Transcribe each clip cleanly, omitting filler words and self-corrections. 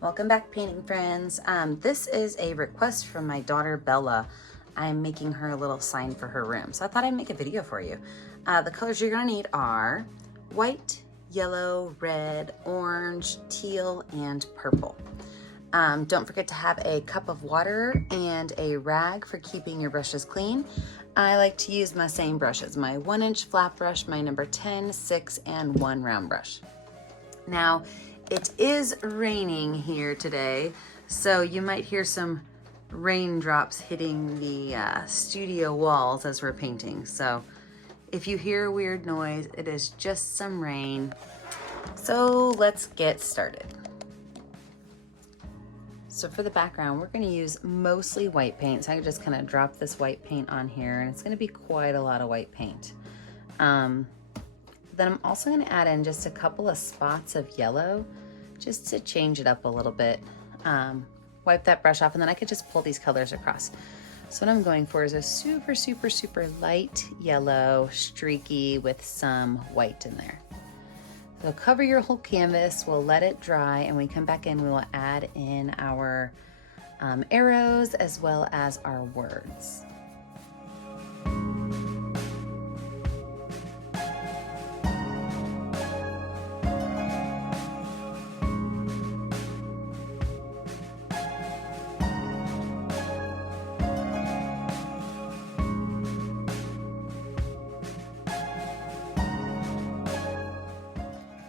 Welcome back, painting friends. This is a request from my daughter Bella. I'm making her a little sign for her room, so I thought I'd make a video for you. The colors you're gonna need are white, yellow, red, orange, teal, and purple. Don't forget to have a cup of water and a rag for keeping your brushes clean. I like to use my same brushes, my 1-inch flat brush, my number 10, 6, and 1 round brush. Now, it is raining here today, so you might hear some raindrops hitting the studio walls as we're painting. So if you hear a weird noise, it is just some rain. So let's get started. So for the background, we're going to use mostly white paint. So I can just kind of drop this white paint on here, and it's going to be quite a lot of white paint. Then I'm also going to add in just a couple of spots of yellow just to change it up a little bit. Wipe that brush off, and then I could just pull these colors across. So what I'm going for is a super, super, super light yellow, streaky with some white in there. So cover your whole canvas, we'll let it dry, and when we come back in, we will add in our arrows as well as our words.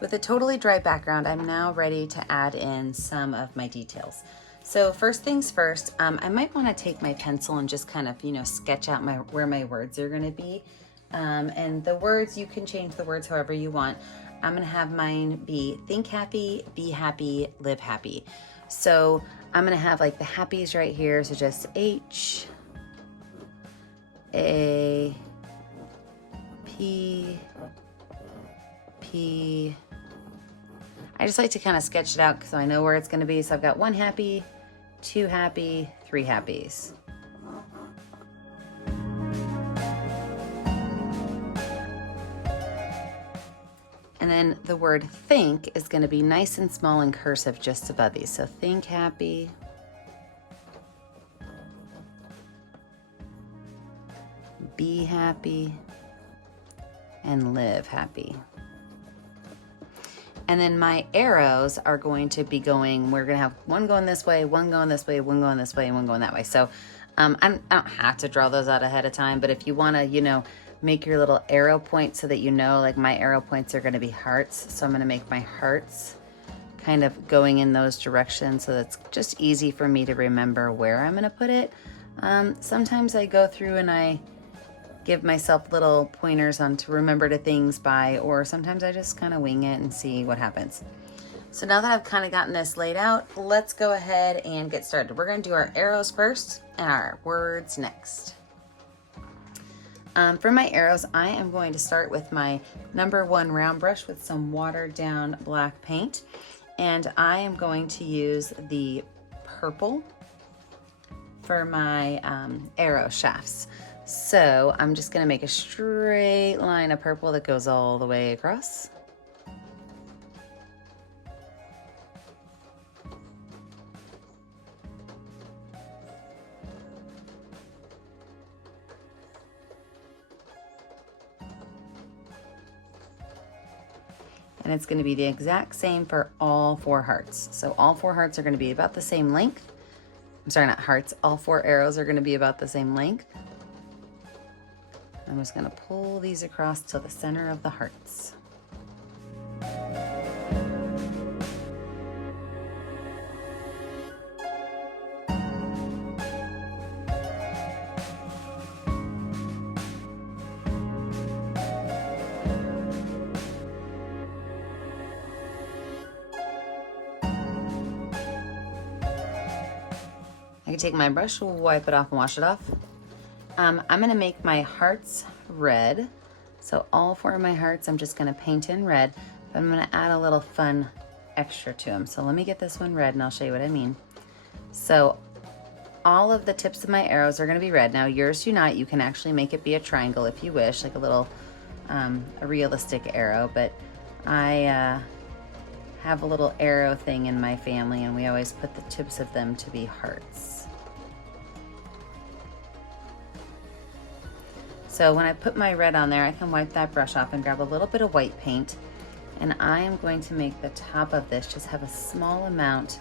With a totally dry background, I'm now ready to add in some of my details. So first things first, I might want to take my pencil and just kind of, sketch out where my words are going to be. And the words, you can change the words however you want. I'm going to have mine be think happy, be happy, live happy. So I'm going to have like the happies right here. So just H, A, P, P. I just like to kind of sketch it out so I know where it's going to be. So I've got 1 happy, 2 happy, 3 happies. And then the word think is going to be nice and small and cursive just above these. So think happy, be happy, and live happy. And then my arrows are going to be going, we're going to have one going this way, one going this way, one going this way, and one going that way. So I don't have to draw those out ahead of time, but if you want to, make your little arrow point so that like my arrow points are going to be hearts. So I'm going to make my hearts kind of going in those directions so that's just easy for me to remember where I'm going to put it. Sometimes I go through and I give myself little pointers on to remember to things by, or sometimes I just kind of wing it and see what happens. So now that I've kind of gotten this laid out, let's go ahead and get started. We're going to do our arrows first and our words next. For my arrows, I am going to start with my number 1 round brush with some watered down black paint. And I am going to use the purple for my arrow shafts. So I'm just going to make a straight line of purple that goes all the way across. And it's going to be the exact same for all 4 hearts. So all 4 hearts are going to be about the same length. I'm sorry, not hearts. All 4 arrows are going to be about the same length. I'm just going to pull these across to the center of the hearts. I can take my brush, wipe it off and wash it off. I'm gonna make my hearts red. So all 4 of my hearts, I'm just gonna paint in red, but I'm gonna add a little fun extra to them. So let me get this one red and I'll show you what I mean. So all of the tips of my arrows are going to be red. Now yours do not. You can actually make it be a triangle if you wish, like a little a realistic arrow, but I have a little arrow thing in my family, and we always put the tips of them to be hearts. So when I put my red on there, I can wipe that brush off and grab a little bit of white paint, and I am going to make the top of this just have a small amount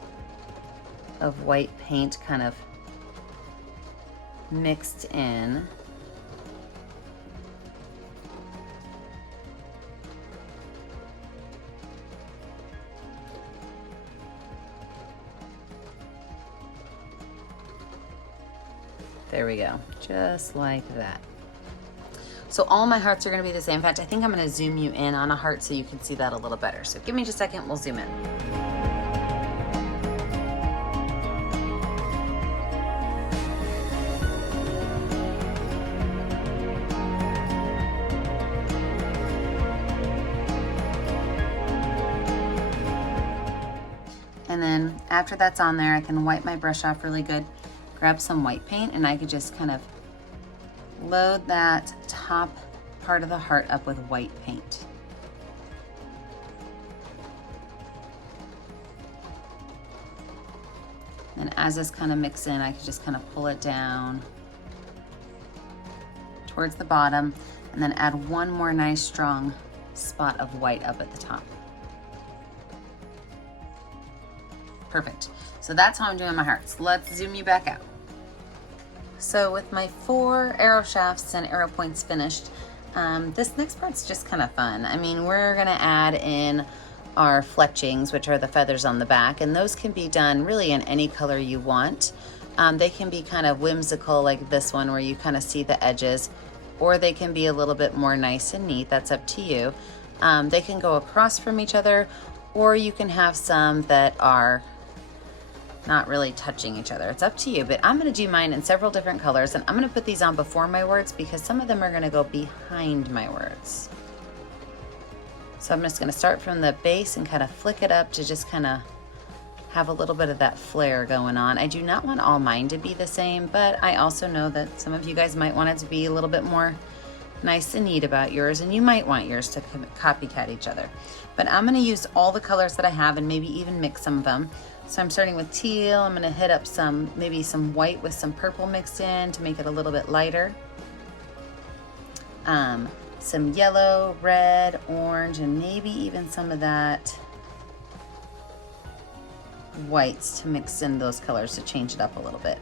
of white paint kind of mixed in. There we go, just like that. So all my hearts are gonna be the same. In fact, I think I'm gonna zoom you in on a heart so you can see that a little better. So give me just a second, we'll zoom in. And then after that's on there, I can wipe my brush off really good, grab some white paint, and I could just kind of load that top part of the heart up with white paint. And as this kind of mixes in, I can just kind of pull it down towards the bottom, and then add one more nice strong spot of white up at the top. Perfect. So that's how I'm doing my hearts. Let's zoom you back out. So with my 4 arrow shafts and arrow points finished, this next part's just kind of fun. I mean, we're gonna add in our fletchings, which are the feathers on the back, and those can be done really in any color you want. They can be kind of whimsical like this one where you kind of see the edges, or they can be a little bit more nice and neat. That's up to you. They can go across from each other, or you can have some that are not really touching each other. It's up to you, but I'm gonna do mine in several different colors, and I'm gonna put these on before my words because some of them are gonna go behind my words. So I'm just gonna start from the base and kind of flick it up to just kind of have a little bit of that flare going on. I do not want all mine to be the same, but I also know that some of you guys might want it to be a little bit more nice and neat about yours, and you might want yours to copycat each other. But I'm gonna use all the colors that I have and maybe even mix some of them. So I'm starting with teal. I'm gonna hit up maybe some white with some purple mixed in to make it a little bit lighter. Some yellow, red, orange, and maybe even some of that whites to mix in those colors to change it up a little bit.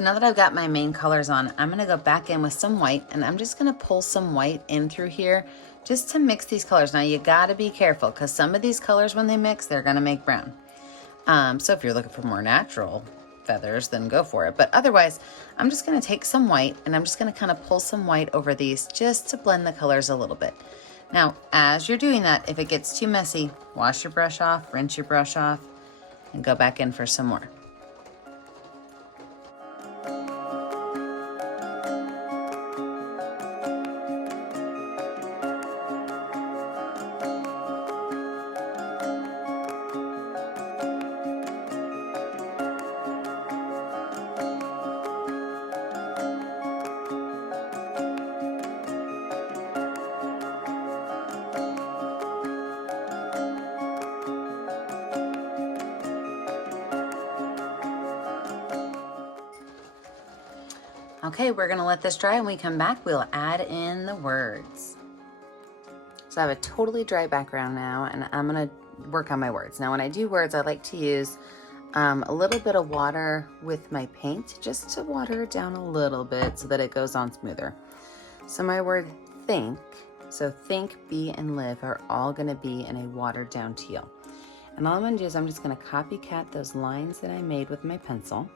So now that I've got my main colors on, I'm gonna go back in with some white, and I'm just gonna pull some white in through here just to mix these colors. Now you gotta be careful because some of these colors, when they mix, they're gonna make brown. So if you're looking for more natural feathers, then go for it. But otherwise, I'm just gonna take some white and I'm just gonna kind of pull some white over these just to blend the colors a little bit. Now, as you're doing that, if it gets too messy, wash your brush off, rinse your brush off, and go back in for some more. Okay, we're gonna let this dry. When we come back, we'll add in the words. So I have a totally dry background now, and I'm gonna work on my words. Now, when I do words, I like to use a little bit of water with my paint, just to water it down a little bit so that it goes on smoother. So my word think, so think, be, and live are all gonna be in a watered down teal. And all I'm gonna do is I'm just gonna copycat those lines that I made with my pencil,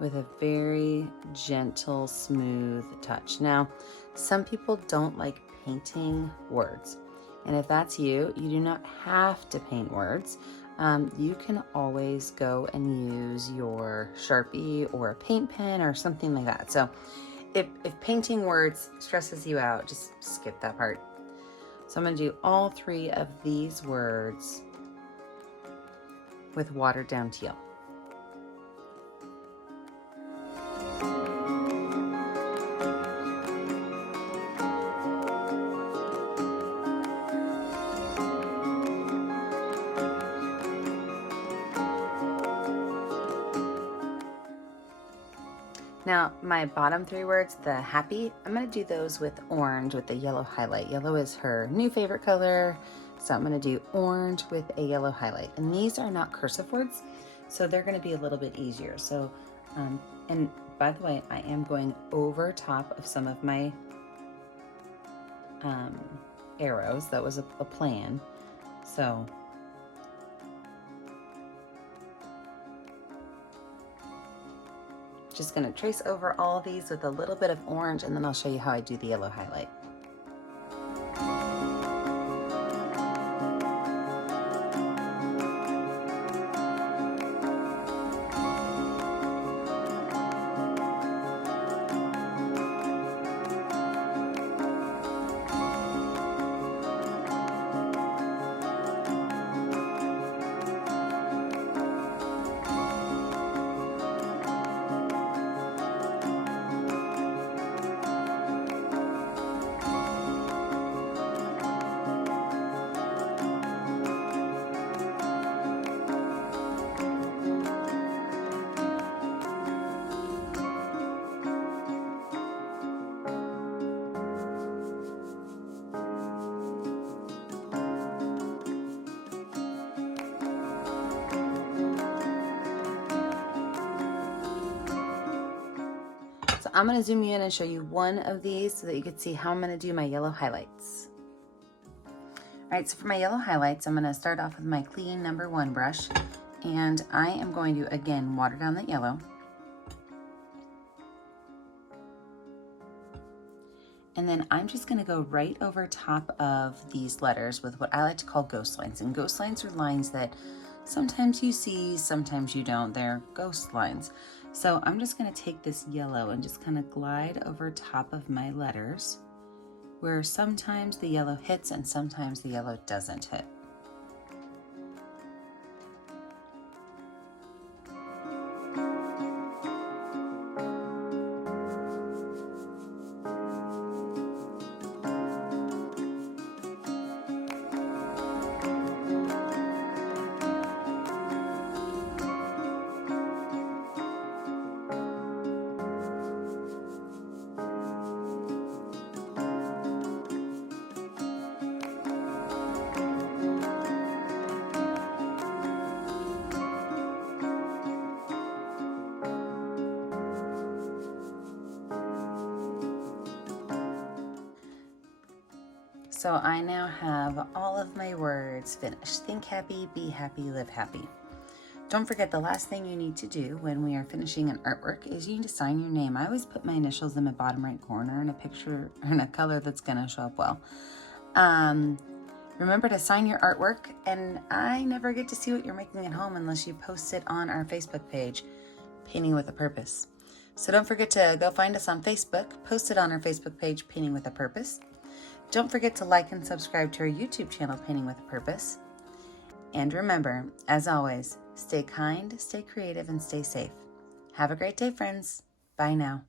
with a very gentle, smooth touch. Now, some people don't like painting words. And if that's you, you do not have to paint words. You can always go and use your Sharpie or a paint pen or something like that. So if painting words stresses you out, just skip that part. So I'm gonna do all three of these words with watered down teal. Now, my bottom three words, the happy, I'm gonna do those with orange with the yellow highlight. Yellow is her new favorite color, so I'm gonna do orange with a yellow highlight. And these are not cursive words, so they're gonna be a little bit easier. So, and by the way, I am going over top of some of my arrows. That was a plan. So, just gonna trace over all of these with a little bit of orange, and then I'll show you how I do the yellow highlight. So I'm gonna zoom you in and show you one of these so that you can see how I'm gonna do my yellow highlights. All right, so for my yellow highlights, I'm gonna start off with my clean #1 brush, and I am going to, again, water down that yellow. And then I'm just gonna go right over top of these letters with what I like to call ghost lines. And ghost lines are lines that sometimes you see, sometimes you don't. They're ghost lines. So I'm just gonna take this yellow and just kind of glide over top of my letters, where sometimes the yellow hits and sometimes the yellow doesn't hit. So I now have all of my words finished. Think happy, be happy, live happy. Don't forget, the last thing you need to do when we are finishing an artwork is you need to sign your name. I always put my initials in my bottom right corner in a picture in a color that's gonna show up well. Remember to sign your artwork, and I never get to see what you're making at home unless you post it on our Facebook page, Painting with a Purpose. So don't forget to go find us on Facebook, post it on our Facebook page, Painting with a Purpose. Don't forget to like and subscribe to our YouTube channel, Painting with a Purpose. And remember, as always, stay kind, stay creative, and stay safe. Have a great day, friends. Bye now.